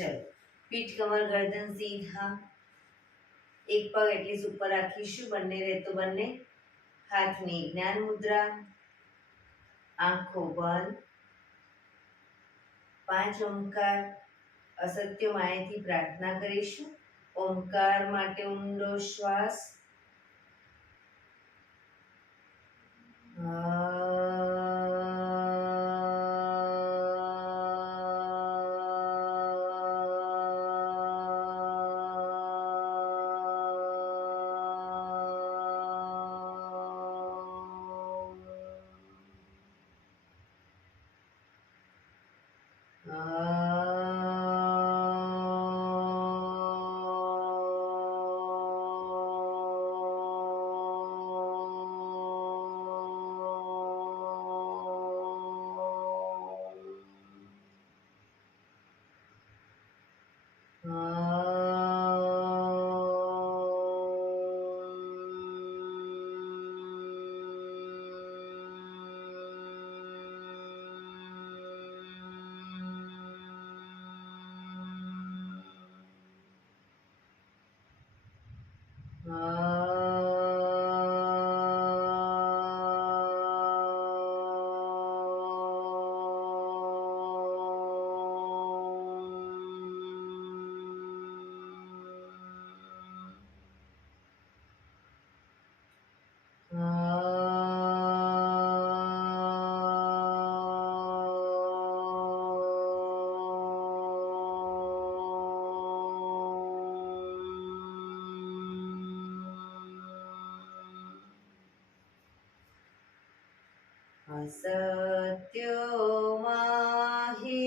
ચલો, પીઠ કમર ગરદન સીધા, એક પગ એટલી ઉપર રાખીશું, બંને રહેતો બંને, હાથની જ્ઞાન મુદ્રા, આંખો બંધ, 5 ઓમકાર અસત્ય માયાથી પ્રાર્થના કરીશું. ઓમકાર માટે ઊંડો શ્વાસ. સત્યો માહિતી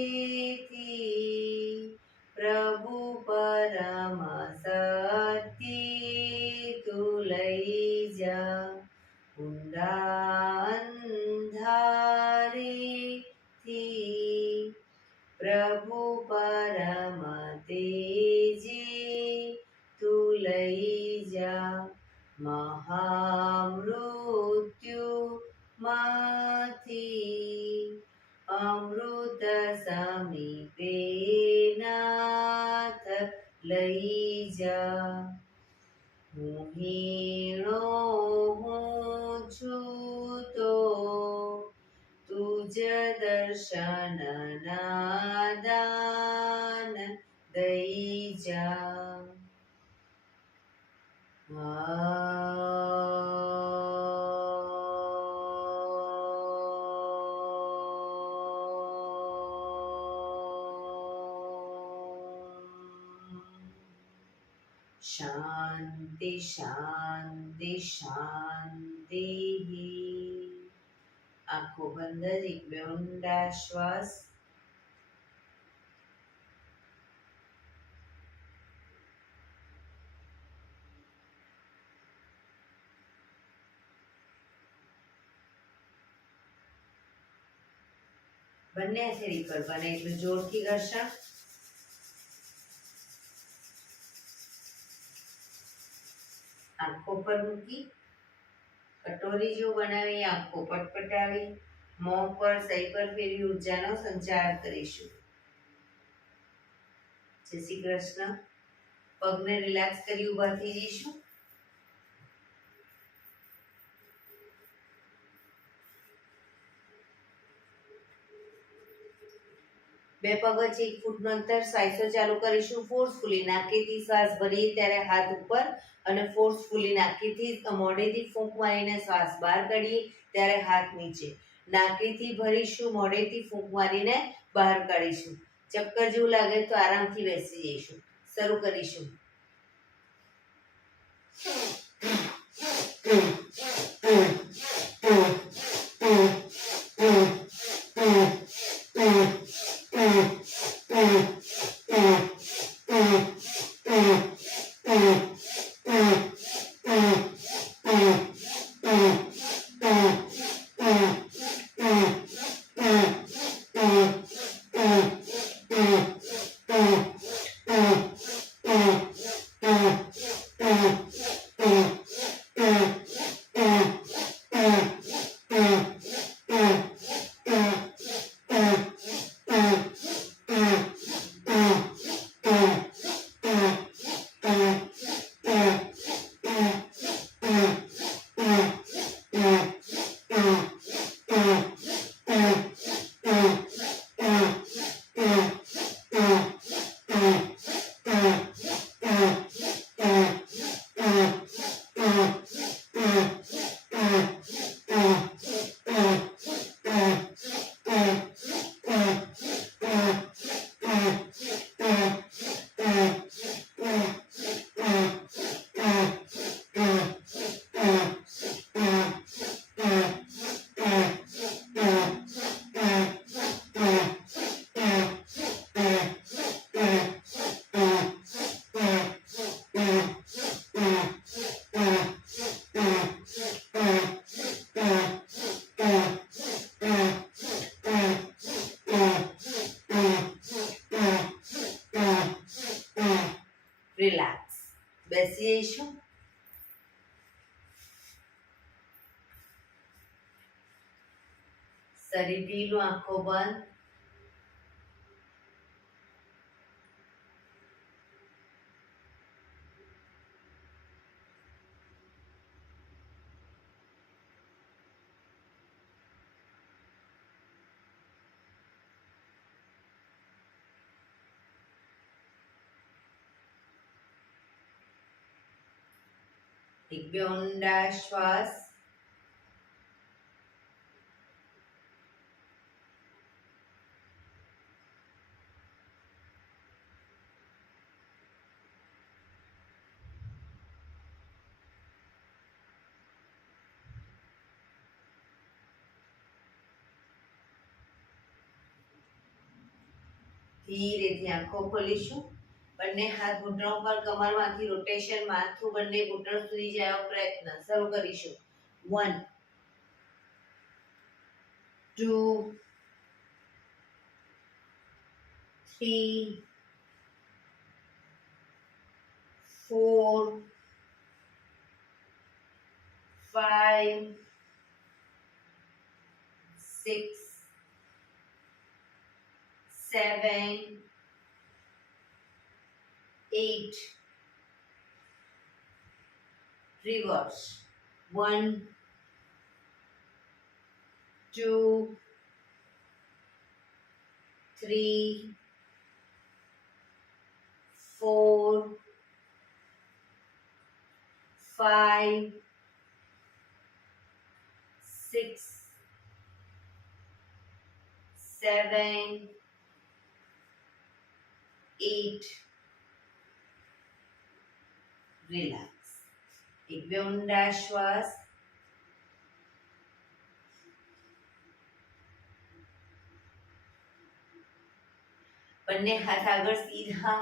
પ્રભુ પરમ સત્ય તું લઈ જા, ઊંડા અંધારેથી પ્રભુ પરમ તેજી તું લઈ જા, મહામૃત્યુ માંથી અમૃત સમીપે નાથ લઈ જા, હું હીણો હું છું તો તુજ દર્શન ના દાન દઈ જા. શાંતિ શાંતિ શાંતિ. આંખો બંધ, એક બે ઊંડા શ્વાસ. બંને હાથે રીકર બને એટલું જોરથી ઘર્ષણ. આંખો પર મૂકી કટોરી જો બનાવી આંખો પટપટાવી મોં પર સહી પર ફેરવી ઉર્જાનો સંચાર કરીશું. જય શ્રી કૃષ્ણ. પગને રિલેક્સ કરી ઊભા થઈ જઈશું. બે પગ વચ્ચે 1 ફૂટનું અંતર સાઈસો ચાલુ કરીશું. ફોર્સફુલી નાકેથી શ્વાસ ભરીએ ત્યારે હાથ ઉપર અને ફોર્સફુલી નાકેથી મોઢેથી ફૂંક મારીને શ્વાસ બહાર કાઢીએ ત્યારે હાથ નીચે. નાકેથી ભરીશું, મોઢેથી ફૂંક મારીને બહાર કાઢીશું. ચક્કર જેવું લાગે તો આરામથી બેસી જઈશું. શરૂ કરીશું. શરીર ઢીલું, આંખો બંધ. એક બે ઊંડા શ્વાસ. ધીરેથી આંખો ખોલીશું. બંને હાથ ઘૂંટણો પર, કમરમાંથી રોટેશન, માથું બંને ઘૂંટણ સુધી જાય એવો પ્રયત્ન. શરૂ કરીશું. 1 2 3 4 5 6 7 8. Reverse. 1 2 3 4 5 6 7 8. રિલેક્સ. એક બે ઊંડા શ્વાસ. બંને હાથ આગળ સીધા,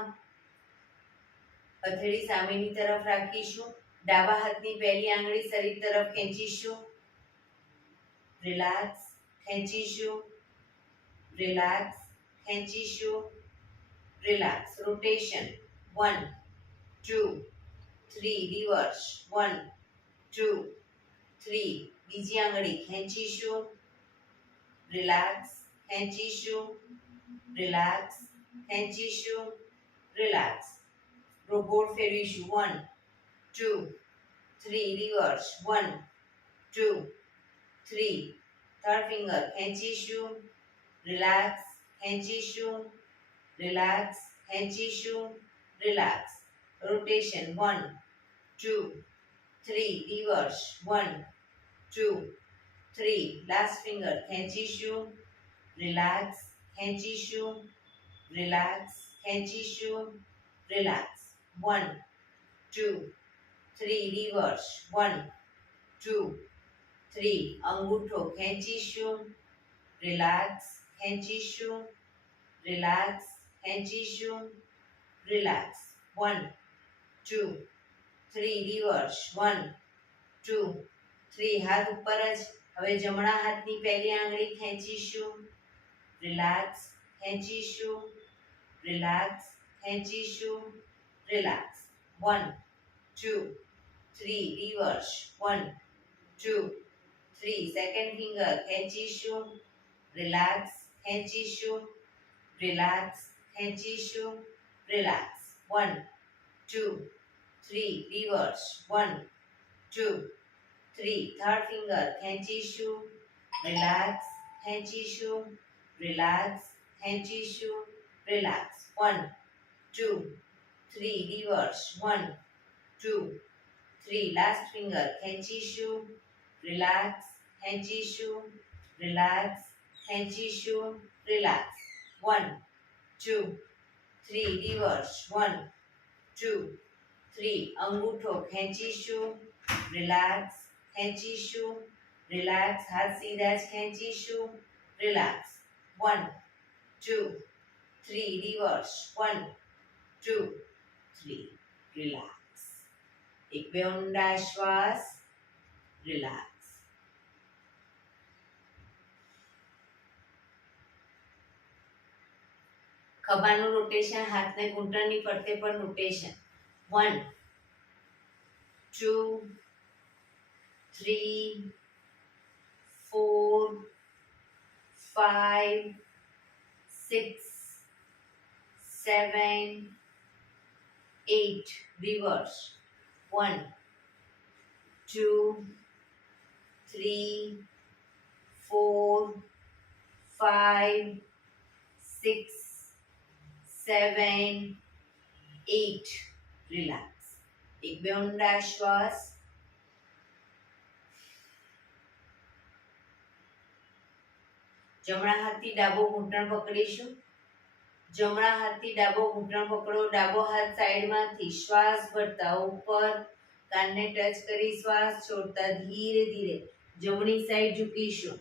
હથેળી સામેની તરફ રાખીશું. ડાબા હાથની પહેલી આંગળી શરીર તરફ ખેંચીશું. રિલેક્સ. ખેંચીશું. રિલેક્સ. ખેંચીશું. રિલેક્સ. રોટેશન. 1 2 3. રિવર્સ. 1 2 3. બીજી આંગળી ખેંચીશું. રિલેક્સ. ખેંચીશું. રિલેક્સ. ખેંચીશું. રિલેક્સ. રોબોટ ફેરવીશું. 1 2 3. રિવર્સ. 1 2 3. થર્ડ ફિંગર ખેંચીશું. રિલેક્સ. ખેંચીશું. રિલેક્સ. ખેંચીશું. Relax. Rotation. 1 2 3. Reverse. 1 2 3. Last finger ખેંચીશું. રિલેક્સ. ખેંચીશું. રિલેક્સ. ખેંચીશું. રિલેક્સ. 1 2 3. રિવર્સ. 1 2 3. અંગૂઠો ખેંચીશું. રિલેક્સ. ખેંચીશું. રિલેક્સ. ખેંચીશું. રિલેક્સ. 1 2 3. રિવર્સ. 1 2 3. હાથ ઉપર જ. હવે જમણા હાથની પહેલી આંગળી ખેંચીશું. રિલેક્સ. ખેંચીશું. રિલેક્સ. ખેંચીશું. રિલેક્સ. 1 2 3. રિવર્સ. 1 2 3. સેકન્ડ ફિંગર ખેંચીશું. રિલેક્સ. ખેંચીશું. રિલેક્સ. ખેંચીશું. રિલેક્સ. 1 2 3. રિવર્સ. 1 2 3. થર્ડ ફિંગર ખેંચીશું. રિલેક્સ. ખેંચીશું. રિલેક્સ. ખેંચીશું. રિલેક્સ. 1 2 3. રિવર્સ. 1 2 3. લાસ્ટ ફિંગર ખેંચીશું. રિલેક્સ. ખેંચીશું. રિલેક્સ. ખેંચીશું. રિલેક્સ. 1 2 3. રિવર્સ. 1 2 3. અંગૂઠો ખેંચીશું. રિલેક્સ. ખેંચીશું. રિલેક્સ. હાથ સીધા જ ખેંચીશું. રિલેક્સ. 1 2 3. રિવર્સ. 1 2 3. રિલેક્સ. એક બે ઊંડા શ્વાસ. રિલેક્સ. ખભાનું રોટેશન, હાથને ઘૂંટણની ફરતે પર રોટેશન. 1 2 3 4 5, 6, 7, 8. Reverse. 1, 2, 3, 4, 5, 6, 7, 8. Relax. એક બે ઊંડા શ્વાસ. જમણા હાથથી ડાબો ઘૂંટણ પકડીશું. જમણા હાથથી ડાબો ઘૂંટણ પકડો. ડાબો હાથ સાઈડમાંથી શ્વાસ ભરતા ઉપર કાનને ટચ કરી શ્વાસ છોડતા ધીરે ધીરે જમણી સાઈડ ઝૂકીશું.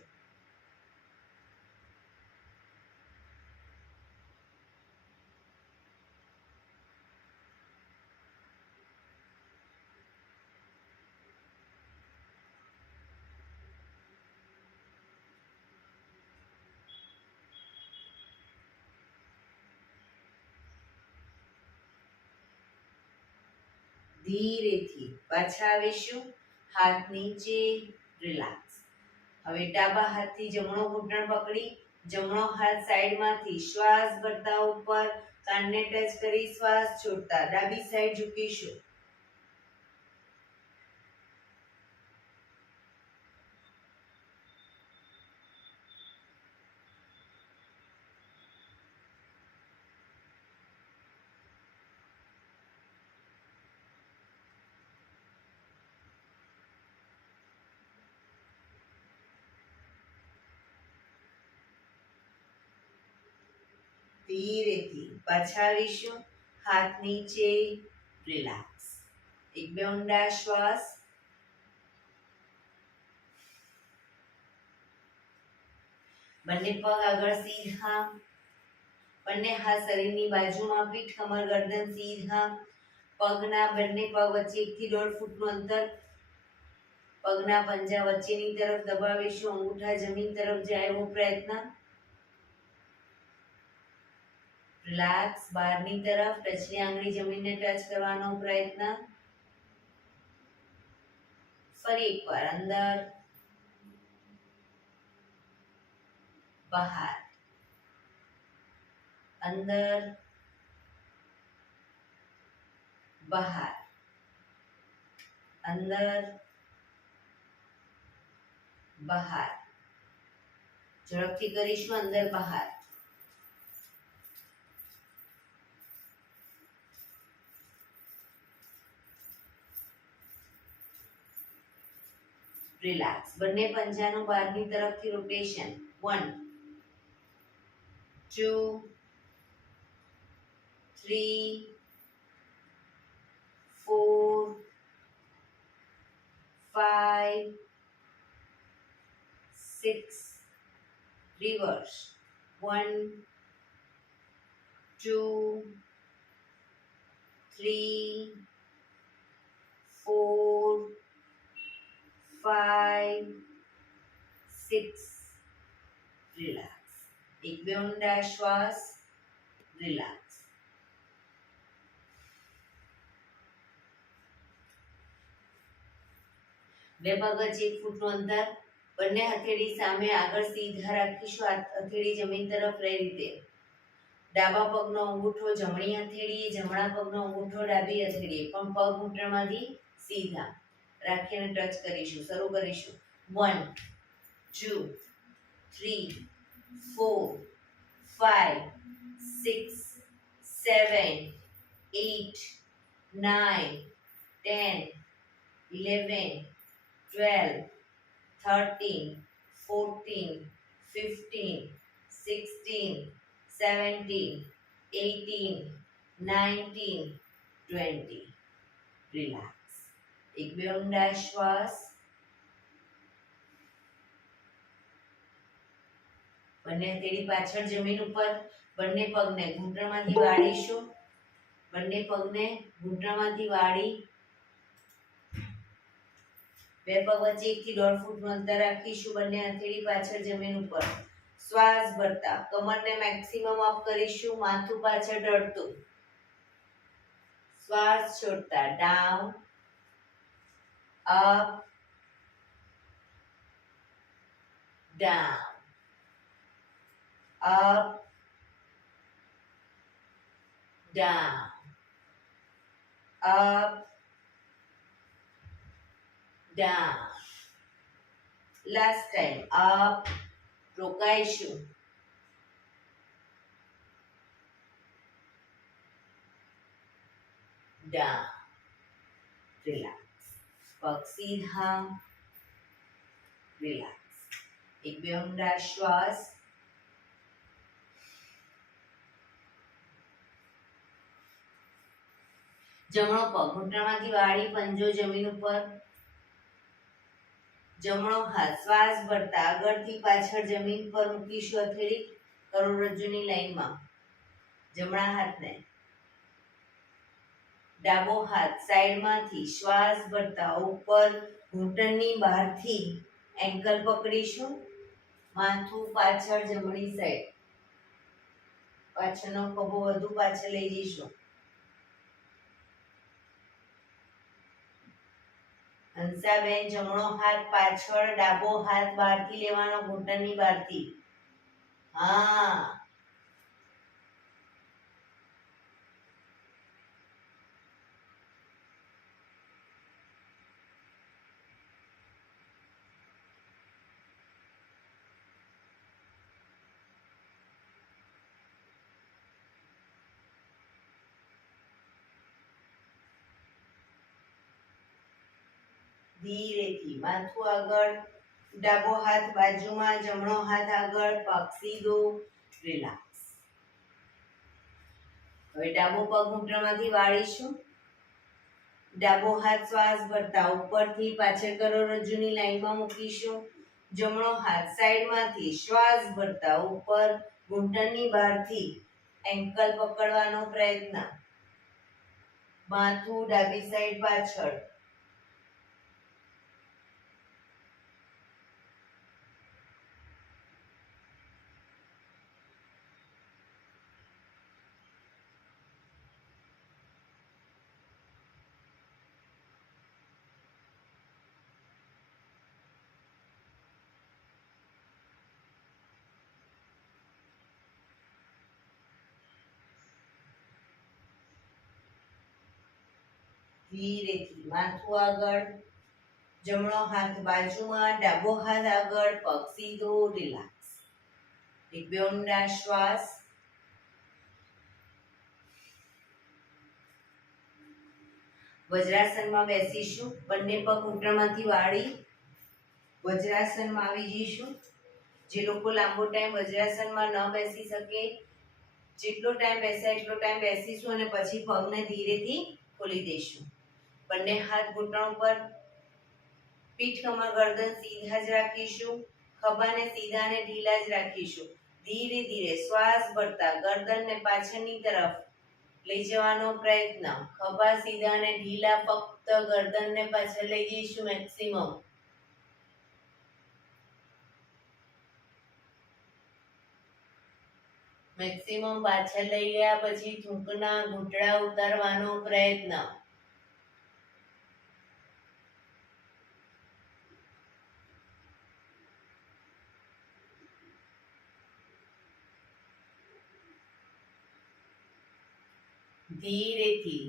ધીરેથી પાછા આવીશું. હાથ નીચે. રિલેક્સ. હવે ડાબા હાથથી જમણો ઘૂંટણ પકડી જમણો હાથ સાઈડમાંથી શ્વાસ ભરતા ઉપર કાનને ટચ કરી શ્વાસ છોડતા ડાબી સાઈડ ઝૂકીશું. ધીરેથી પાછા આવીશું. હાથ નીચે. રિલેક્સ. એક બે ઊંડા શ્વાસ. બંને પગ આગળ સીધા. બંને હાથ શરીરની બાજુમાં. પીઠ કમર ગરદન સીધા. પગના બંને પગ વચ્ચે 1 થી 1.5 ફૂટનું અંતર. પગના પંજા વચ્ચેની તરફ દબાવીશું. અંગૂઠા જમીન તરફ જાય એવો પ્રયત્ન. રિલેક્સ. બહારની તરફ ટચની આંગળી જમીનને ટચ કરવાનો પ્રયત્ન. ફરી એકવાર અંદર બહાર અંદર બહાર અંદર બહાર. ઝડપથી કરીશું. અંદર બહાર. રિલેક્સ. બંને પંજાનું બહારની તરફથી રોટેશન. 1, 2, 3, 4, 5, 6. Reverse. 1, 2, 3, 4, 5, 6. રિલેક્સ. એક બે ઊંડા શ્વાસ. રિલેક્સ. બે પગ વચ્ચે 1 ફૂટનું અંતર. બંને હથેળી સામે આગળ સીધા રાખીશું. હથેળી જમીન તરફ રહે રીતે. ડાબા પગનો અંગૂઠો જમણી હથેળીએ, જમણા પગનો અંગૂઠો ડાબી હથેળીએ, પણ પગ ઘૂંટણમાંથી સીધા રાખીને ટચ કરીશું. શરૂ કરીશું. 1, 2, 3, 4, 5, 6, 7, 8, 9, 10, 11, 12, 13, 14, 15, 16, 17, 18, 19, 20. રિલેક્સ. એક બે ઊંડા શ્વાસ. બંને હથેળી પાછળ જમીન ઉપર. બંને પગને ઘૂંટણમાંથી વાળીશું. બંને પગને ઘૂંટણમાંથી વાળી બે પગ વચ્ચે 1 થી 1.5 ફૂટનું અંતર રાખીશું. બંને હથેળી પાછળ જમીન ઉપર. શ્વાસ ભરતા કમરને મેક્સિમમ અપ કરીશું. માથું પાછળ ઢળતું. શ્વાસ છોડતા down, up, down. up, down, up, down. Last time, up, રોકાઈશું, down, relax. પગ સીધા, relax. એક બે ઊંડા શ્વાસ. જમણો પગ ઘૂંટણમાંથી વાળી પંજો જમીન ઉપર. જમણો હાથ શ્વાસ ભરતા આગળથી પાછળ જમીન પર મૂકીશું. હથેળી કરોડરજ્જુની લાઈનમાં. જમણા હાથને. ડાબો હાથ સાઈડમાંથી શ્વાસ ભરતા ઉપર ઘૂંટણની બહારથી એન્કલ પકડીશું. માથું પાછળ જમણી સાઈડ. પાછળનો ખભો વધુ પાછળ લઈ જઈશું. હંસાબેન જમણો હાથ પાછળ, ડાબો હાથ બહારથી લેવાનો, ઘૂંટણની બહારથી. હા, ધીરેથી માથું આગળ, ડાબો હાથ બાજુમાં, જમણો હાથ આગળ, પગ સીધો, રિલેક્સ. હવે ડાબો પગ ઘૂંટણમાંથી વાળીશું. ડાબો હાથ શ્વાસ ભરતા ઉપરથી પાછળ કરોડરજ્જુની લાઈનમાં મૂકીશું. જમણો હાથ સાઈડમાંથી શ્વાસ ભરતા ઉપર ઘૂંટણની બહારથી એન્કલ પકડવાનો પ્રયત્ન. માથું ડાબી સાઈડ પાછળ. ધીરેથી માથું આગળ, જમણો હાથ બાજુમાં, ડાબો હાથ આગળ, પગ સીધો, રિલેક્સ. એક બે ઊંડા શ્વાસ. વજ્રાસનમાં બેસીશું. બંને પગ ઘૂંટણમાંથી વાળી વજ્રાસનમાં આવી જઈશું. જે લોકો લાંબો ટાઈમ વજ્રાસનમાં ન બેસી શકે, જેટલો ટાઈમ બેસાય એટલો ટાઈમ બેસીશું અને પછી પગને ધીરેથી ખોલી દઈશું. બંને હાથ ઘૂંટણ ઉપર, પીઠ કમર ગરદન સીધા જ રાખીશું. ખભાને સીધા અને ઢીલા જ રાખીશું. ધીરે ધીરે શ્વાસ ભરતા ગરદનને પાછળની તરફ લઈ જવાનો પ્રયત્ન. ખભા સીધા અને ઢીલા, ફક્ત ગરદનને પાછળ લઈ જઈશું મેક્સિમમ. મેક્સિમમ પાછળ લઈ ગયા પછી થૂંકના ઘૂંટડા ઉતારવાનો પ્રયત્ન. ધીરેથી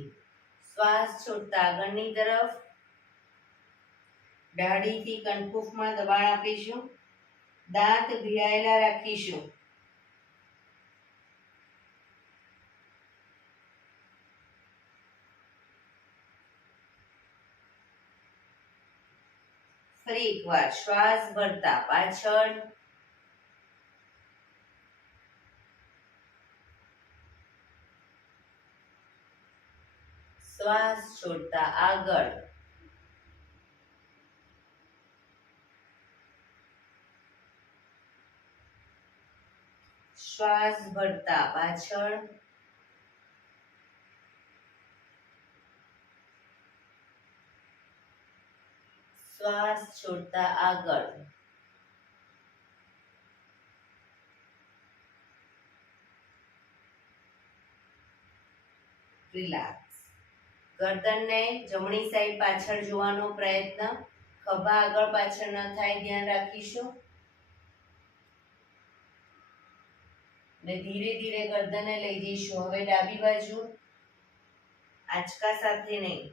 શ્વાસ છોડતા આગળની તરફ. દાઢીથી કંઠપૂફમાં દબાણ આપીશું. દાંત ભીડાયેલા રાખીશું. ફરી એકવાર શ્વાસ ભરતા પાછળ, શ્વાસ છોડતા આગળ. શ્વાસ ભરતા પાછળ, શ્વાસ છોડતા આગળ. રિલેક્સ. ગરદનને જમણી સાઈડ પાછળ જોવાનો પ્રયત્ન. ખભા આગળ પાછળ ન થાય ધ્યાન રાખીશું. ને ધીરે ધીરે ગરદનને લઈ જઈશું. હવે ડાબી બાજુ, આંચકા સાથે નહીં.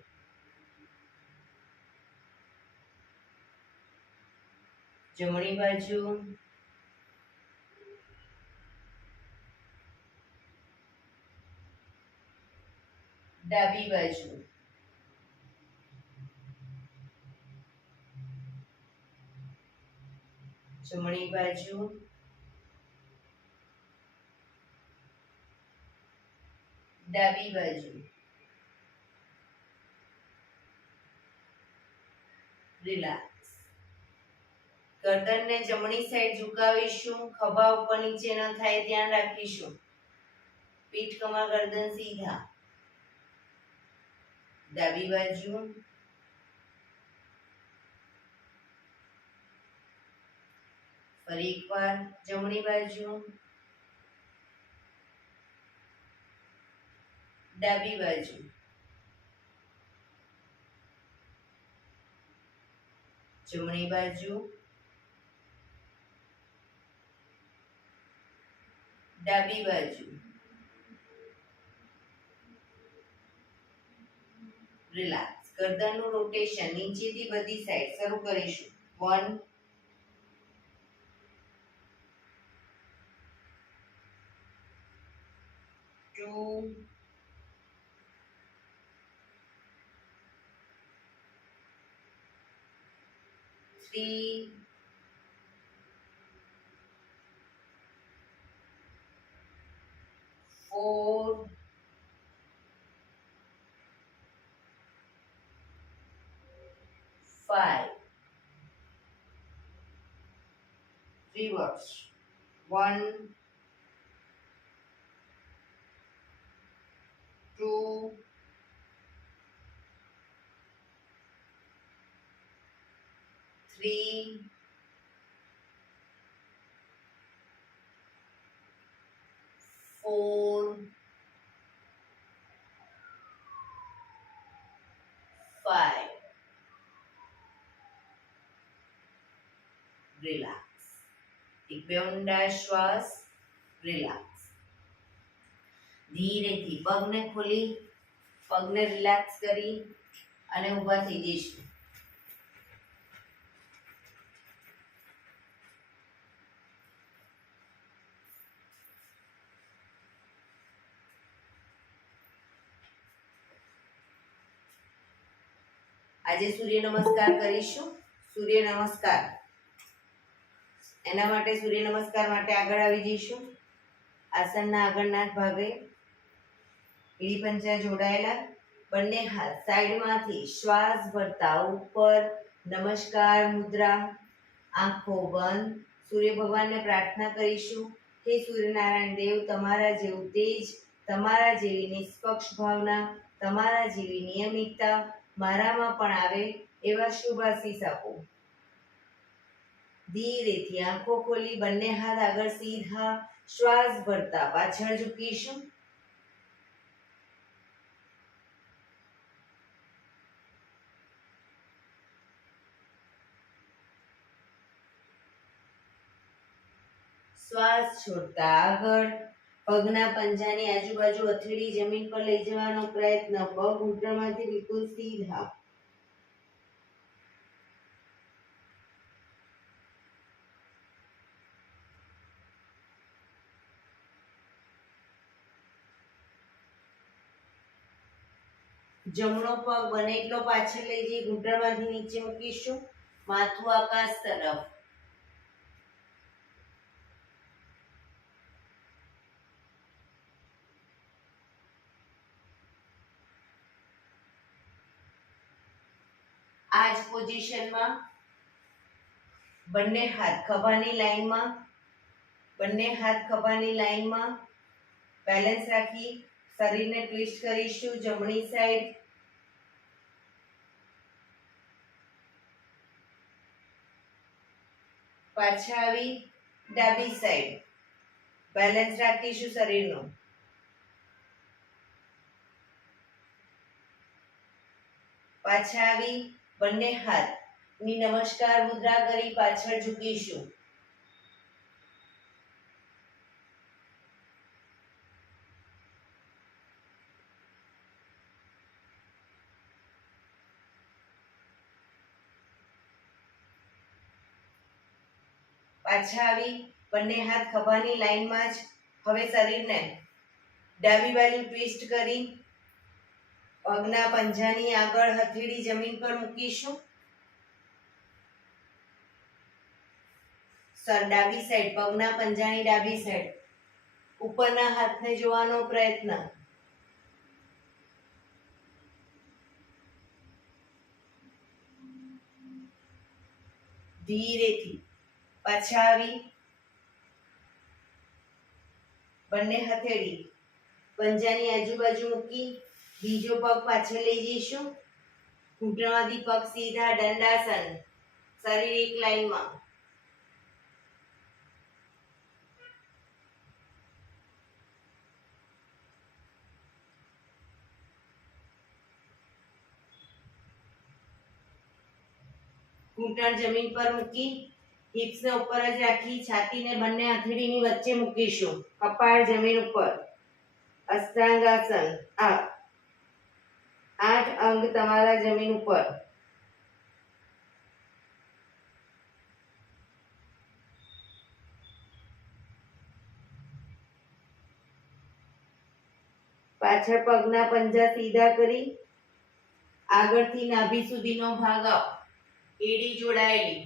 જમણી બાજુ, ડાબી બાજુ, જમણી બાજુ, ડાબી બાજુ. રિલેક્સ. ગરદનને જમણી સાઈડ ઝુકાવીશું. ખભા ઉપર નીચે ન થાય ધ્યાન રાખીશું. પીઠ કમર ગરદન સીધા. ડાબી બાજુ, ફરી એકવાર જમણી બાજુ, ડાબી બાજુ, જમણી બાજુ, ડાબી બાજુ. રિલેક્સ. ગરદનનું રોટેશન નીચેથી બધી સાઈડ શરૂ કરીશું. 1 2 3 4 5. Reverse. 1 2 3 4 5. રિલેક્સ. એક બે ઊંડા શ્વાસ. રિલેક્સ. ધીરેથી પગને ખોલી, પગને રિલેક્સ કરી અને ઊભા થઈ જઈશું. આજે સૂર્ય નમસ્કાર કરીશું. સૂર્ય નમસ્કાર. એના માટે સૂર્ય નમસ્કાર માટે આગળ આવી જઈશું. આસનના આગળના ભાગે એડી પંજા જોડાયેલા. બંને હાથ સાઈડમાંથી શ્વાસ ભરતા ઉપર નમસ્કાર મુદ્રા. આંખો બંધ. સૂર્ય ભગવાનને પ્રાર્થના કરીશું. હે સૂર્યનારાયણ દેવ, તમારા જેવું તેજ, તમારા જેવી નિષ્પક્ષ ભાવના, તમારા જેવી નિયમિતતા મારામાં પણ આવે એવા શુભ આશીષ આપો. ધીરેથી આંખો ખોલી બંને હાથ આગળ સીધા. શ્વાસ ભરતા પાછળ ઝૂકીશું. શ્વાસ છોડતા આગળ. પગના પંજાની આજુબાજુ હથેળી જમીન પર લઈ જવાનો પ્રયત્ન. પગ ઘૂંટણમાંથી બિલકુલ સીધા. જમણો પગ બને એટલો પાછળ લઈ જઈ ઘૂંટણમાંથી નીચે મૂકીશું. માથું આકાશ તરફ. આ જ પોઝિશનમાં બંને હાથ ખભાની લાઈનમાં, બંને હાથ ખભાની લાઈનમાં બેલેન્સ રાખી શરીરને ટ્વિસ્ટ કરીશું. જમણી સાઈડ, પાછા આવી ડાબી સાઈડ બેલેન્સ રાખીશું શરીરનું. પાછા આવી બંને હાથની નમસ્કાર મુદ્રા કરી પાછળ ઝૂકીશું. પાછા આવી બંને હાથ ખભાની લાઈનમાં જ. હવે શરીરને ડાબી બાજુ ટ્વિસ્ટ કરી પગના પંજાની આગળ હથેળી જમીન પર મૂકીશું. ડાબી સાઈડ, પગના પંજાની ડાબી સાઈડ. ઉપરના હાથને જોવાનો પ્રયત્ન. ધીરેથી પાછા આવી બંને હથેળી પંજાની આજુબાજુ મૂકી બીજો પગ પાછળ લઈ જઈશું. ઘૂંટણમાંથી પગ સીધા, દંડાસન. શરીર એક લાઈનમાં. ઘૂંટણ જમીન પર મૂકી હિપ્સને ઉપર જ રાખી છાતીને બંને હથેળીની વચ્ચે મૂકીશું. કપાળ જમીન ઉપર. અષ્ટાંગાસન. 8 અંગ તમારા જમીન ઉપર. પાછળ પગના પંજા સીધા કરી આગળથી નાભી સુધીનો ભાગ અપ. એડી જોડાયેલી.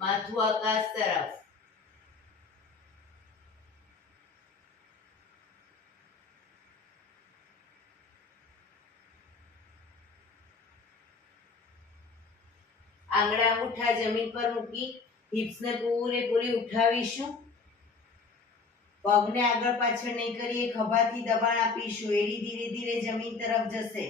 માથું આકાશ તરફ. આંગળા અંગૂઠા જમીન પર મૂકી હિપ્સને પૂરેપૂરી ઉઠાવીશું. પગને આગળ પાછળ નહીં કરીએ, ખભાથી દબાણ આપીશું. એડી ધીરે ધીરે જમીન તરફ જશે.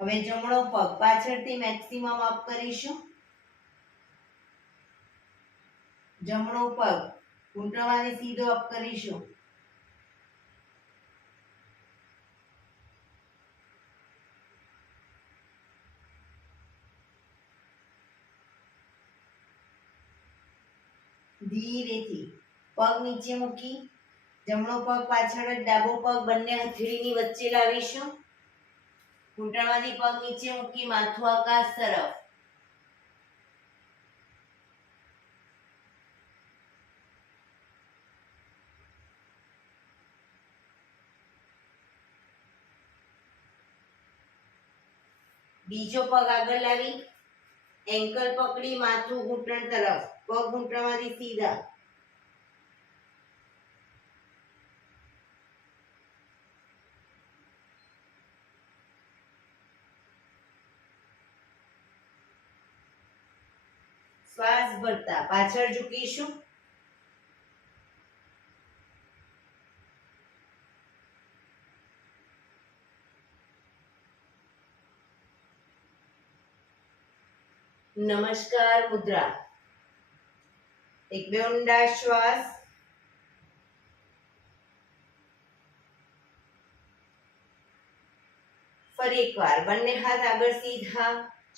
હવે જમણો પગ પાછળથી મેક્સિમમ અપ કરીશું. જમણો પગ ઘૂંટણમાંથી સીધો અપ કરીશું. ધીરેથી પગ નીચે મૂકી જમણો પગ પાછળ જ, ડાબો પગ બંને હથેળીની વચ્ચે લાવીશું. ઘૂંટણમાંથી પગ નીચે મૂકી માથું આકાશ તરફ. બીજો પગ આગળ લાવી એન્કલ પકડી માથું ઘૂંટણ તરફ. પગ ઘૂંટણમાંથી સીધા. શ્વાસ ભરતા પાછળ ઝૂકીશું. નમસ્કાર મુદ્રા. એક બે ઊંડા શ્વાસ. ફરી એકવાર બંને હાથ આગળ સીધા.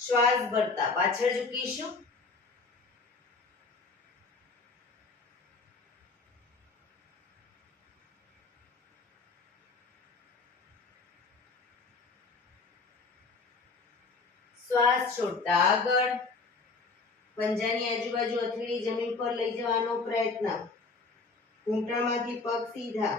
શ્વાસ ભરતા પાછળ ઝૂકીશું. શ્વાસ છોડતા આગળ. પંજાની આજુબાજુ હથેળી જમીન પર લઈ જવાનો પ્રયત્ન. ઘૂંટણમાંથી પગ સીધા.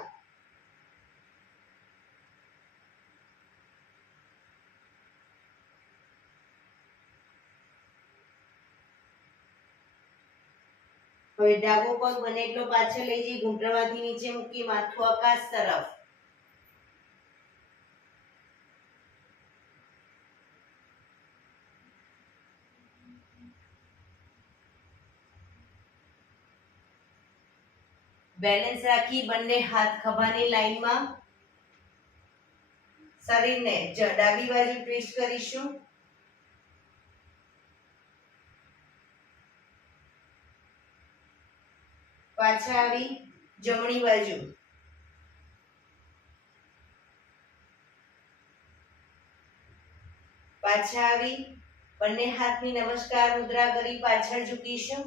હવે ડાબો પગ બને એટલો પાછળ લઈ જઈ ઘૂંટણમાંથી નીચે મૂકી માથું આકાશ તરફ. બેલેન્સ રાખી બંને હાથ ખભાની લાઈનમાં. શરીરને ડાબી બાજુ ટ્વિસ્ટ કરીશું. પાછા આવી જમણી બાજુ. પાછા આવી બંને હાથની નમસ્કાર મુદ્રા કરી પાછળ ઝૂકીશું.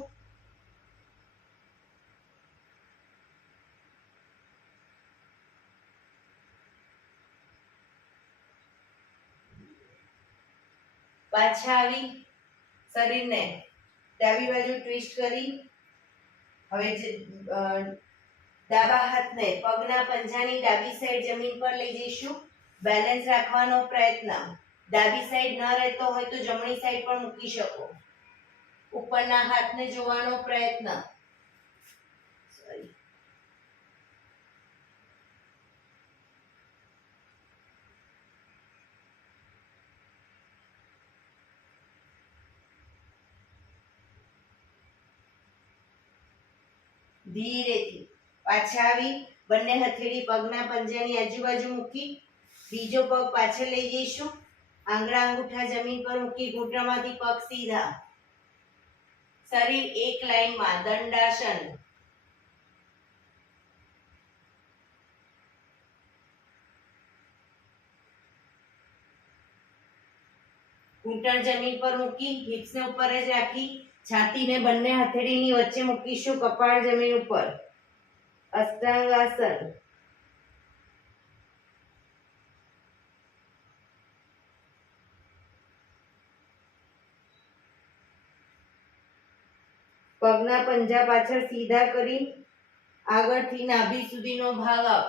પાછા આવી શરીરને ડાબી બાજુ ટ્વિસ્ટ કરી હવે ડાબા હાથને પગના પંજાની ડાબી સાઈડ જમીન પર લઈ જઈશું. બેલેન્સ રાખવાનો પ્રયત્ન. ડાબી સાઈડ ન રહેતો હોય તો જમણી સાઈડ પણ મૂકી શકો. ઉપરના હાથને જોવાનો પ્રયત્ન. ધીરેથી પાછા આવી બંને હથેળી પગના પંજાની આજુબાજુ મૂકી બીજો પગ પાછળ લઈ જઈશું. આંગળા અંગૂઠા જમીન પર મૂકી ઘૂંટણમાંથી પગ સીધા. શરીર એક લાઈનમાં દંડાસન. ઘૂંટણ જમીન પર મૂકી હિપ્સને ઉપર જ રાખી છાતીને બંને હથેળીની વચ્ચે મૂકીશું. કપાળ જમીન ઉપર. અષ્ટાંગાસન. પગના પંજા પાછળ સીધા કરી આગળથી નાભી સુધીનો ભાગ અપ.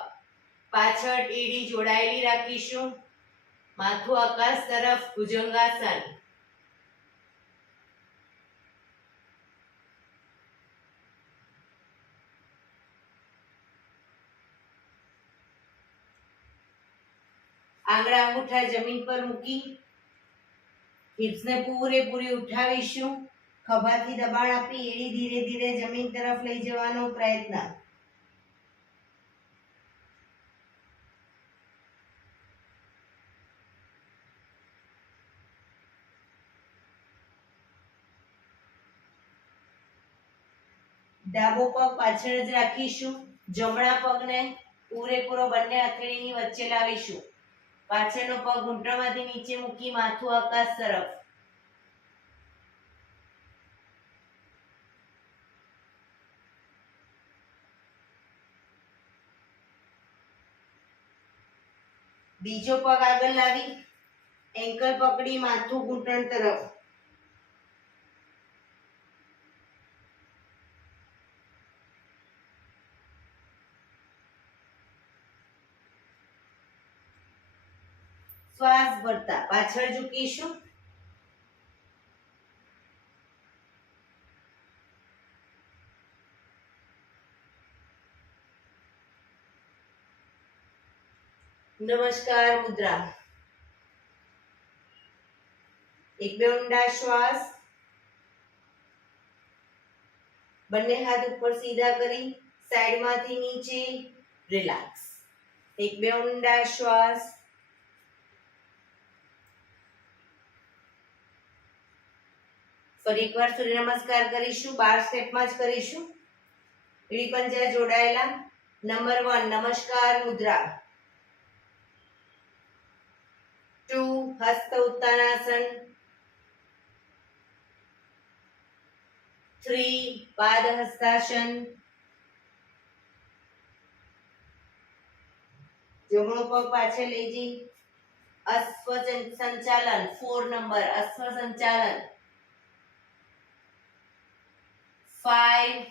પાછળ એડી જોડાયેલી રાખીશું. માથું આકાશ તરફ. ભુજંગાસન. આંગળા અંગૂઠા જમીન પર મૂકી હિપ્સને પૂરેપૂરી ઉઠાવીશું. ખભાથી દબાણ આપી એડી ધીરે ધીરે જમીન તરફ લઈ જવાનો પ્રયત્ન. ડાબો પગ પાછળ જ રાખીશું. જમણા પગને પૂરેપૂરો બંને હથેળીની વચ્ચે લાવીશું. પાછળનો પગ ઘૂંટણમાંથી નીચે મૂકી માથું આકાશ તરફ. બીજો પગ આગળ લાવી એન્કલ પકડી માથું ઘૂંટણ તરફ. શ્વાસ ભરતા પાછળ ઝૂકીશું. નમસ્કાર મુદ્રા. એક બે ઊંડા શ્વાસ. બંને હાથ ઉપર સીધા કરી સાઈડમાંથી નીચે રિલેક્સ. એક બે ઊંડા શ્વાસ. ફરી એકવાર સૂર્ય નમસ્કાર કરીશું. 12 સ્ટેપમાં જ કરીશું. એડી પંજા જોડાયેલા. નંબર 1 નમસ્કાર મુદ્રા. 2 હસ્ત ઉત્તાનાસન. 3 પાદ હસ્તાસન. જમણો પગ પાછળ લઈ જઈ અશ્વ સંચાલન. 4 નંબર અશ્વ સંચાલન. 5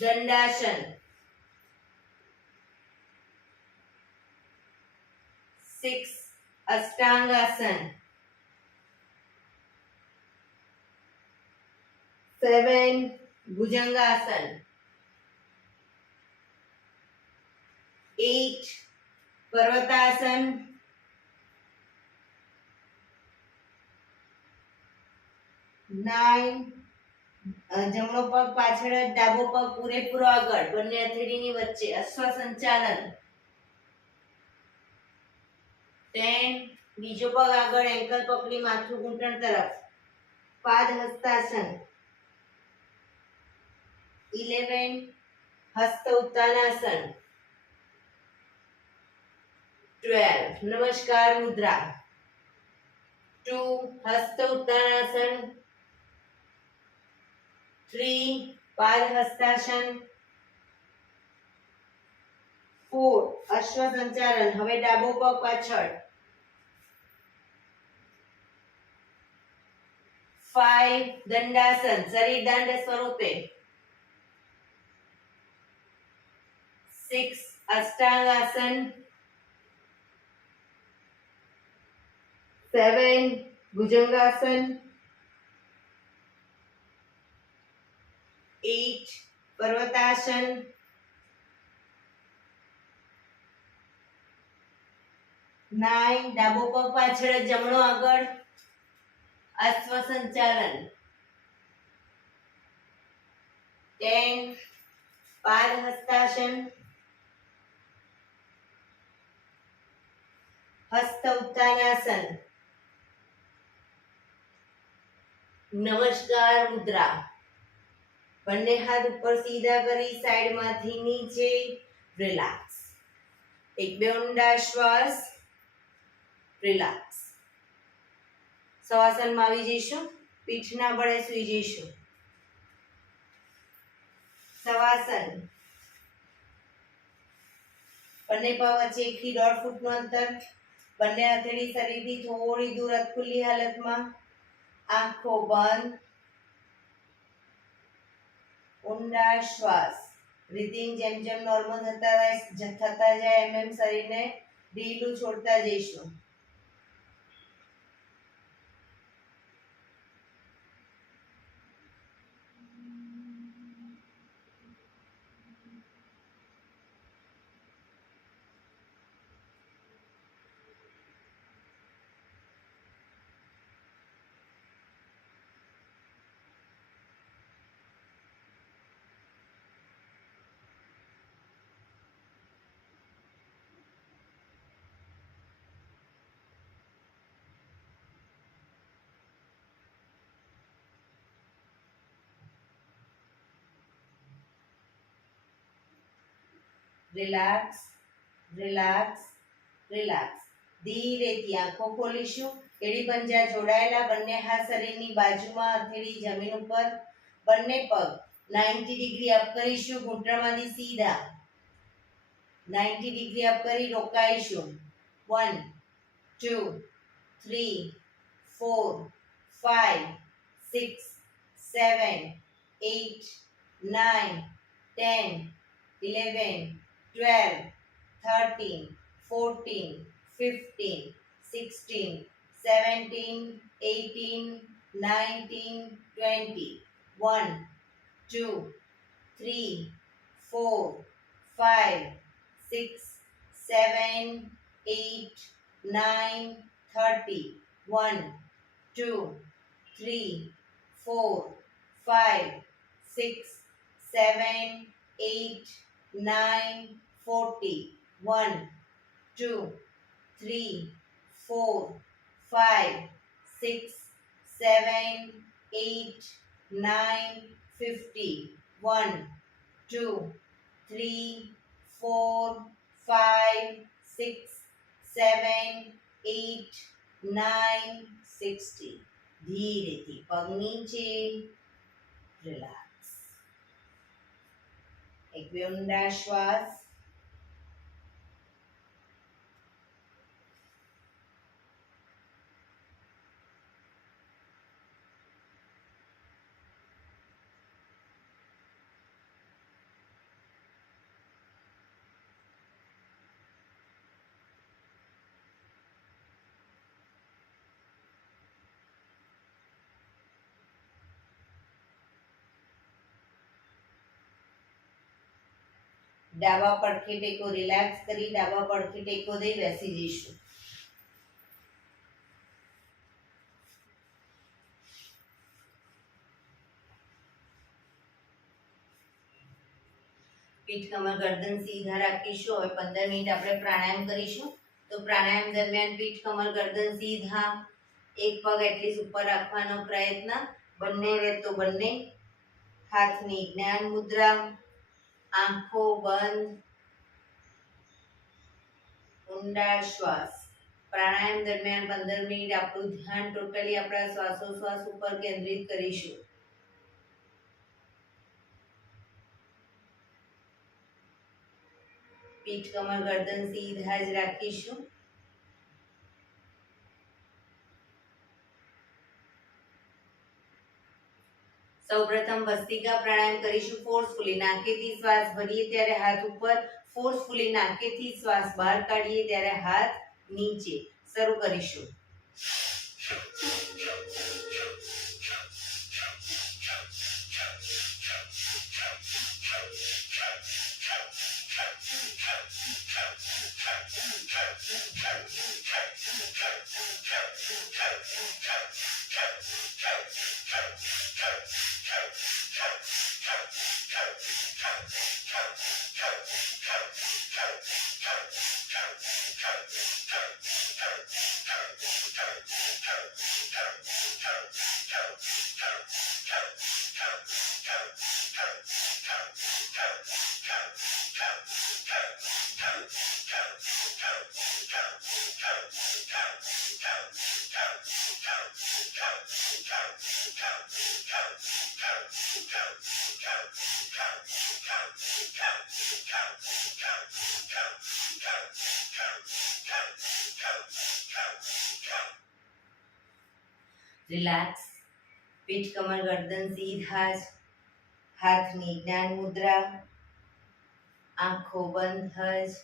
દંડાસન. 6 અષ્ટાંગાસન. 7 ભુજંગાસન. 8 પર્વતાસન. 9 જમણો પગ પાછળ જ ડાબો પગ પૂરેપૂરો આગળ બંને હથેળીની વચ્ચે અશ્વ સંચાલન. 10 બીજો પગ આગળ એન્કલ પકડી માથું ઘૂંટણ તરફ. પાદ હસ્તાસન. 11 હસ્ત ઉત્તાનાસન. 12 નમસ્કાર મુદ્રા. 2 હસ્ત ઉત્તાનાસન. 3 પાદ હસ્તાસન. 4 અશ્વ સંચાલન. હવે ડાબો પગ પાછળ. 5 દંડાસન શરીર દંડ સ્વરૂપે, 6 અષ્ટાંગાસન, 7 ભુજંગાસન, 8 પર્વતાસન, 9 ડાબો પગ પાછળ જમણો આગળ અશ્વ સંચાલન, 10 પાદ હસ્તાસન, હસ્ત ઉત્તાનાસન, નમસ્કાર મુદ્રા, બંને હાથ ઉપર સીધા કરી સાઈડમાંથી નીચે રિલેક્સ, એક બે ઊંડા શ્વાસ, રિલેક્સ. શવાસનમાં આવી જઈશું, પીઠના બળે સૂઈ જઈશું. શવાસન, બંને પગ વચ્ચે 1 થી 1.5 ફૂટનું અંતર, બંને હથેળી શરીરથી થોડી દૂર ખુલ્લી હાલતમાં, આંખો બંધ, ઊંડા શ્વાસ. બ્રીથિંગ જેમ જેમ નોર્મલ થતા જાય એમ શરીરને ઢીલું છોડતા જઈશું. Relax, relax, relax. ધીરેથી આંખો ખોલીશું. એડી પંજા જોડાયેલા, બંને હાથ શરીરની બાજુમાં, હથેળી જમીન ઉપર, બંને પગ 90 ડિગ્રી અપ કરીશું, ઘૂંટણમાંથી સીધા 90 ડિગ્રી અપ કરી રોકાઈશું. 1 2 3 4 5 6 7 8 9 10 11 12 13 14 15 16 17 18 19 20 1 2 3 4 5 6 7 8 9 30 1 2 3 4 5 6 7 8 9 40 1 2 3 4 5 6 7 8 9 50 1 2 3 4 5 6 7 8 9 60. ધીરેથી પગ નીચે, રિલેક્સ. એક બે ઊંડા શ્વાસ. ડાબા પડખે ટેકો રિલેક્સ કરી ડાબા પડખે ટેકો દઈ બેસી જઈશું. પીઠ કમર ગરદન સીધા રાખીશું. હવે 15 મિનિટ આપણે પ્રાણાયામ કરીશું. તો પ્રાણાયામ દરમિયાન પીઠ કમર ગરદન સીધા, એક પગ એટલીસ્ટ ઉપર રાખવાનો પ્રયત્ન, બંને રહે તો બંને હાથની જ્ઞાન મુદ્રા, આંખો બંધ, ઊંડા શ્વાસ. પ્રાણાયામ દરમિયાન 15 મિનિટ આપણું ધ્યાન ટોટલી આપણા શ્વાસોશ્વાસ ઉપર કેન્દ્રિત કરીશું. પીઠ કમર ગરદન સીધા જ રાખીશું. સૌપ્રથમ ભસ્ત્રિકા પ્રાણાયામ કરીશું ફોર્સફુલી નાકેથી શ્વાસ ભરીએ ત્યારે હાથ ઉપર, ફોર્સફુલી નાકેથી શ્વાસ બહાર કાઢીએ ત્યારે હાથ નીચે. શરૂ કરીશું. રિલેક્સ. પીઠ કમર ગરદન સીધા જ. હાથની જ્ઞાન મુદ્રા. આંખો બંધ જ.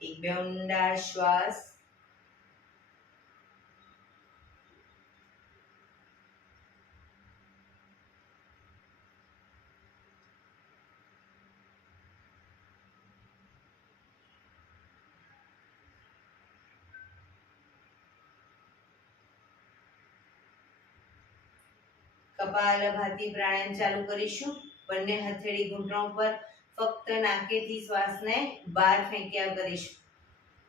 એક બે ઊંડા શ્વાસ. કપાલભાતિ પ્રાણાયામ ચાલુ કરીશું. બંને હથેળી ઘૂંટણો પર, ફક્ત નાકેથી શ્વાસને બહાર ફેંક્યા કરીશું.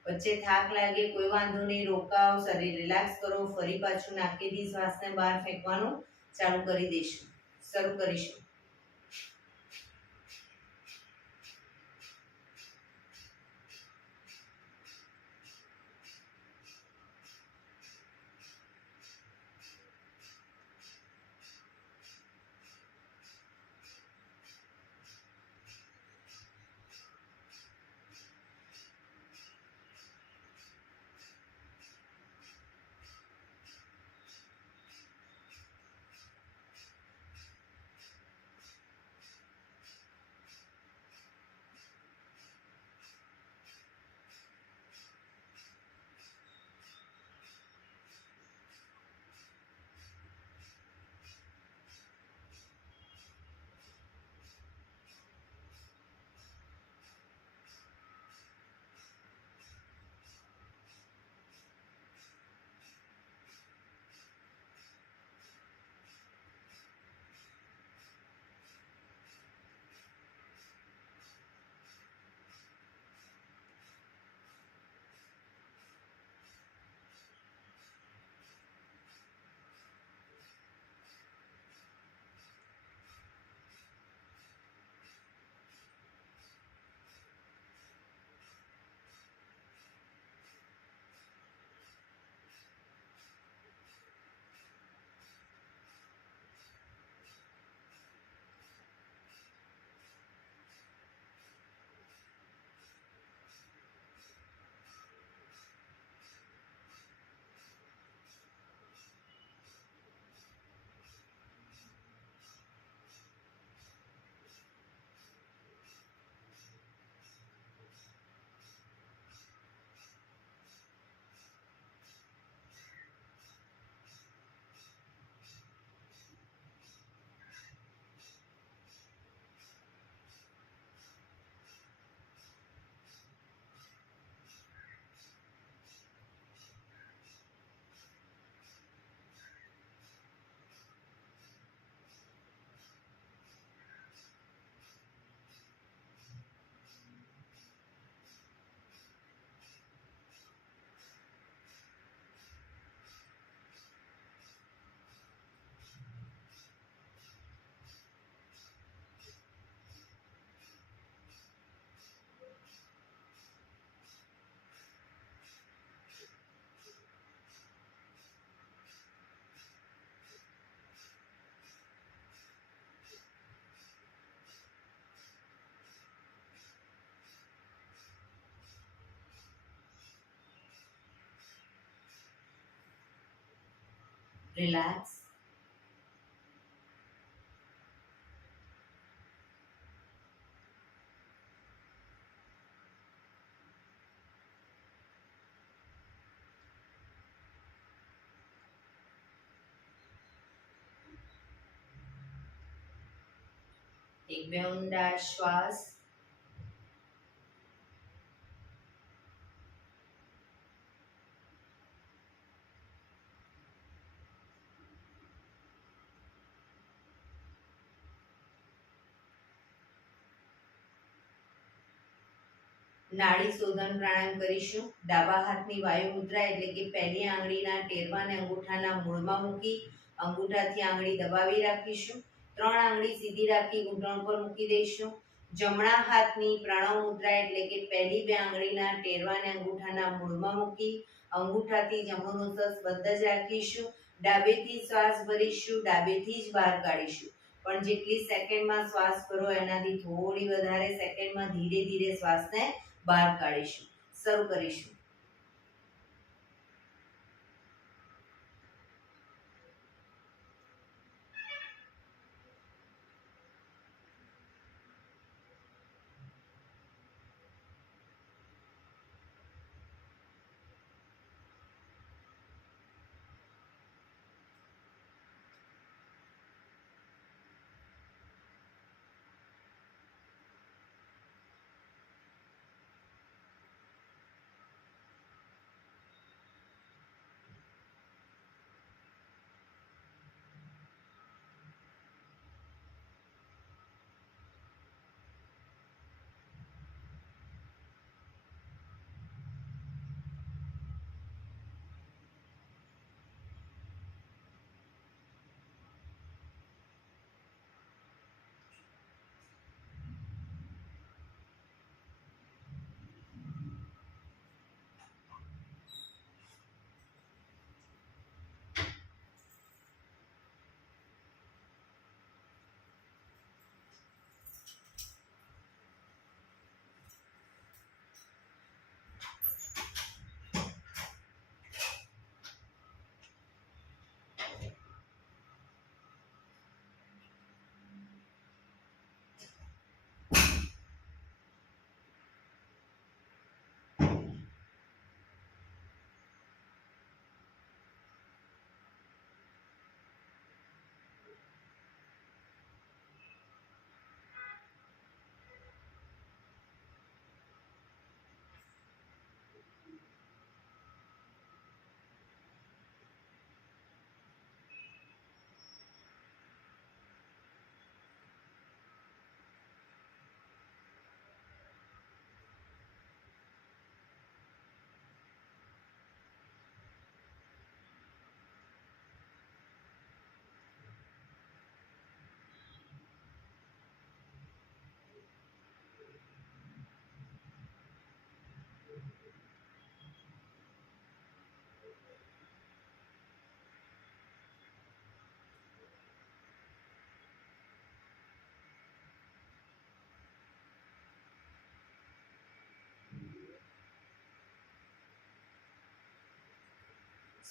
વચ્ચે થાક લાગે કોઈ વાંધો નહીં, રોકાવ, શરીર રિલેક્સ કરો. ફરી પાછું નાકેથી શ્વાસને બહાર ફેંકવાનું ચાલુ કરી દઈશું. શરૂ કરીશું. relax. એક બે ઊંડા શ્વાસ. નાડી શોધન પ્રાણાયામ કરીશું. ડાબા હાથની વાયુ મુદ્રા એટલે કે પહેલી આંગળીના ટેરવાને અંગૂઠાના મૂળમાં મૂકી અંગૂઠાથી આંગળી દબાવી રાખીશું. 3 આંગળી સીધી રાખી ઘૂંટણ પર મૂકી દઈશું. જમણા હાથની પ્રણવ મુદ્રા એટલે કે પહેલી 2 આંગળીના ટેરવાને અંગૂઠાના મૂળમાં મૂકી અંગૂઠાથી જમણું નોસસ બંધ જ રાખીશું. ડાબેથી શ્વાસ ભરીશું, ડાબેથી જ બહાર કાઢીશું. પણ જેટલી સેકન્ડમાં શ્વાસ ભરો એનાથી થોડી વધારે સેકન્ડમાં ધીરે ધીરે શ્વાસને બહાર કાઢીશું. શરૂ કરીશું.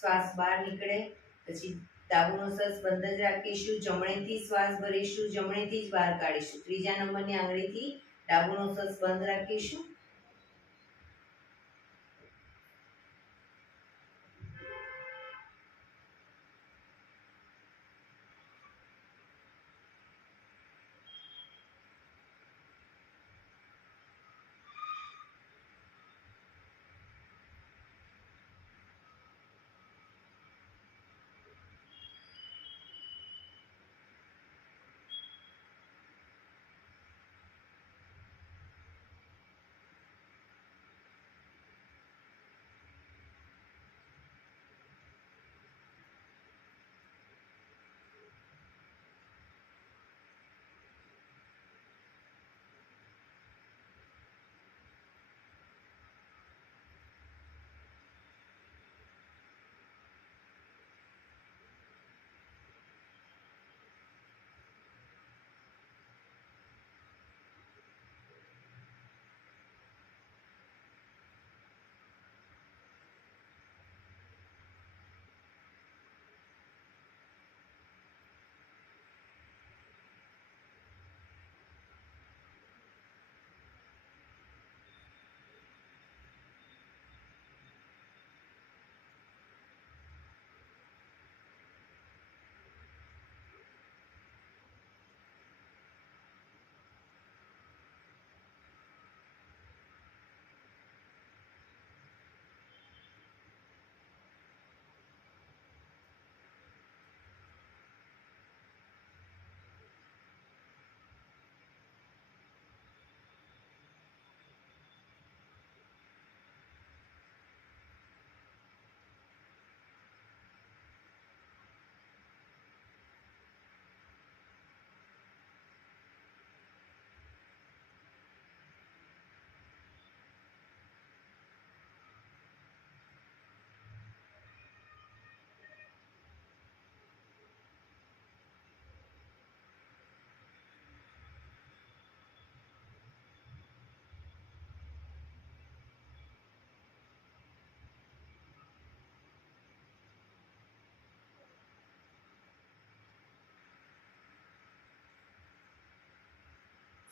શ્વાસ બહાર નીકળે પછી ડાબુ નોસસ બંધ જ રાખીશું. જમણેથી શ્વાસ ભરીશું, જમણેથી જ બહાર કાઢીશું. ત્રીજા નંબરની આંગળીથી ડાબુ નોસસ બંધ રાખીશું.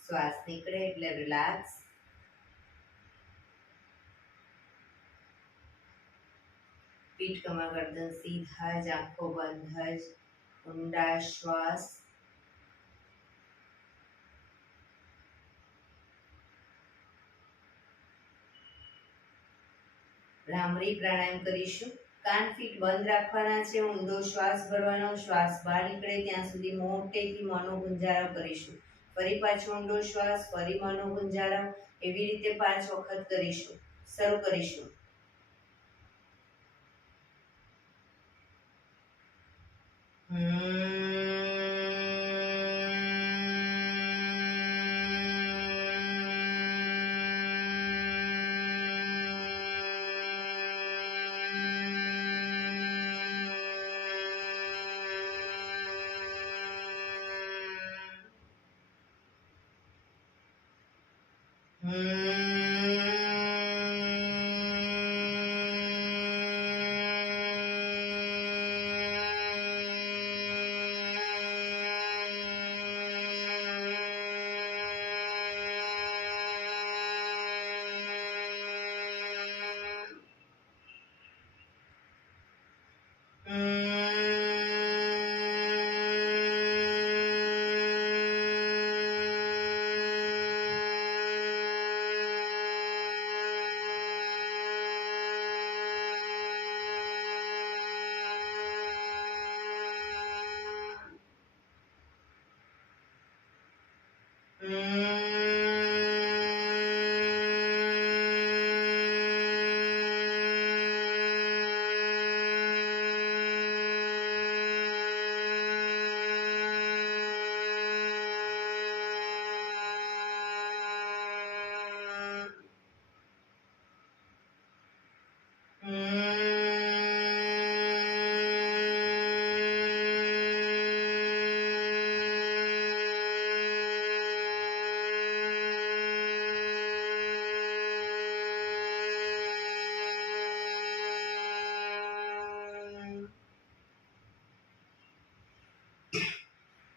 શ્વાસ નીકળે એટલે રિલેક્સ. પીઠ કમર ગરદન સીધા જ, આંખો બંધ જ. ઊંડા શ્વાસ. ભ્રામરી પ્રાણાયામ કરીશું. કાન ફીટ બંધ રાખવાના છે. ઊંડો શ્વાસ ભરવાનો. શ્વાસ બહાર નીકળે ત્યાં સુધી મોટેથી મોંનો ગુંજારો કરીશું. ફરી પાછો ઊંડો શ્વાસ, ફરી મોંનો ગુંજારો. એવી રીતે 5 વખત કરીશું. શરૂ કરીશું.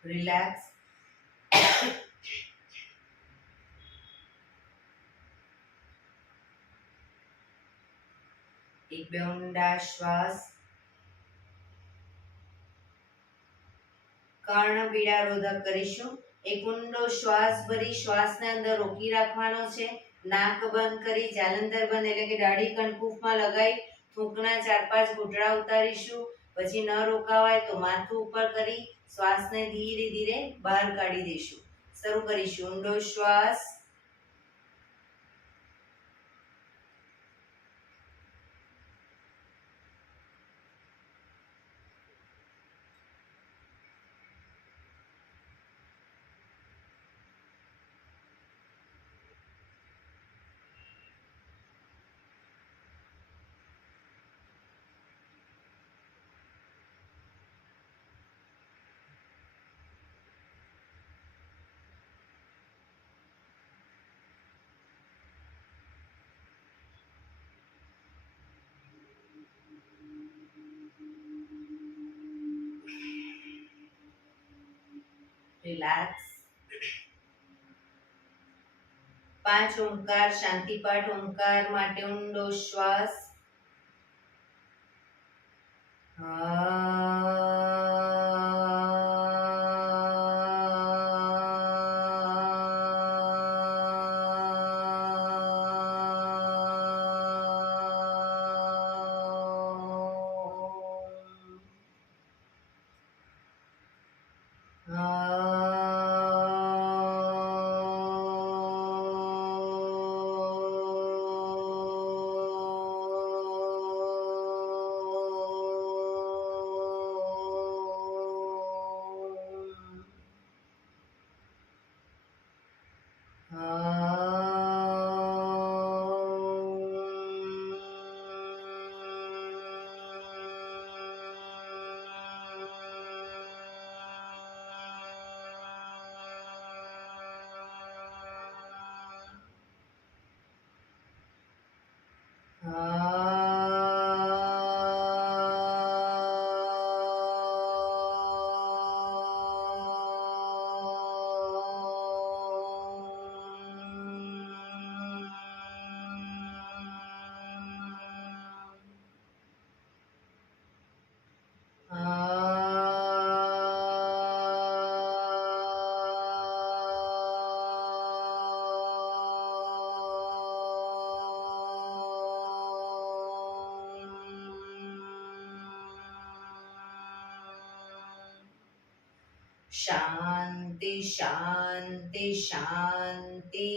રિલેક્સ. એક બે ઊંડા શ્વાસ. કર્ણપીડા રોધક કરીશું. એક ઊંડો શ્વાસ ભરી શ્વાસને અંદર રોકી રાખવાનો છે. નાક બંધ કરી જાલંધર બંધ એટલે કે દાઢી કણકુફમાં લગાવી થૂંકના 4-5 ઘૂંટડા ઉતારીશું. પછી ન રોકાવાય તો માથું ઉપર કરી શ્વાસને ધીરે ધીરે બહાર કાઢી દઈશું. શરૂ કરીશું. ઊંડો શ્વાસ. રિલેક્સ. 5 ઓમકાર શાંતિપાઠ. ઓમકાર માટે ઊંડો શ્વાસ. શાંતિ શાંતિ શાંતિ.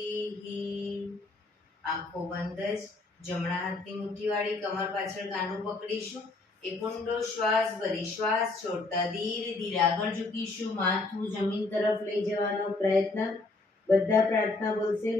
આંખો બંધ જ. જમણા હાથની મુઠ્ઠીવાળી કમર પાછળ કાંડું પકડીશું. એક ઊંડો શ્વાસ ભરી શ્વાસ છોડતા ધીરે ધીરે આગળ ઝૂકીશું. માથું જમીન તરફ લઈ જવાનો પ્રયત્ન. બધા પ્રાર્થના બોલશે.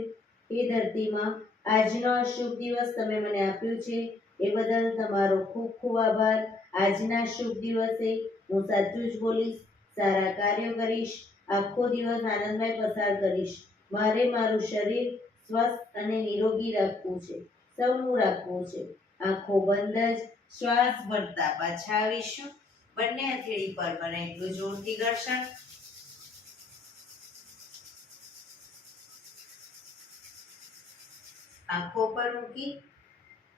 હે ધરતીમાં, આજનો આ શુભ દિવસ તમે મને આપ્યો છે એ બદલ તમારો ખૂબ ખૂબ આભાર. આજના શુભ દિવસે હું સાચું જ બોલીશ, સારા કાર્યો કરીશ, આખો દિવસ આનંદમય પસાર કરીશ. મારે મારું શરીર સ્વસ્થ અને નિરોગી રાખવું છે, સૌનું રાખવું છે. આંખો બંધ જ શ્વાસ ભરતા પાછા આવીશું. બંને હથેળી પર બને એટલું જોરથી ઘર્ષણ. આંખો પર મૂકી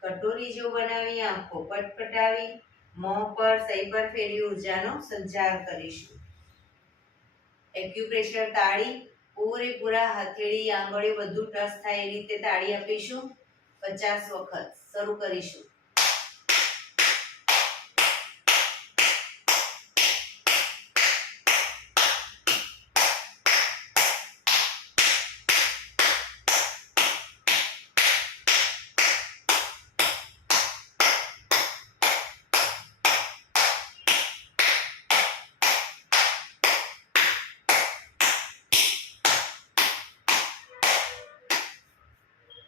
કટોરી જો બનાવી આંખો પટપટાવી મોં પર સહી પર ફેરવી ઉર્જાનો સંચાર કરીશું. એક્યુપ્રેશર તાળી પૂરેપૂરા હથેળી આંગળીઓ બધું ટચ થાય એ રીતે તાળી આપીશું 50 વખત. શરૂ કરીશું.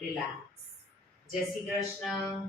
રિલેક્સ. જય શ્રી કૃષ્ણ.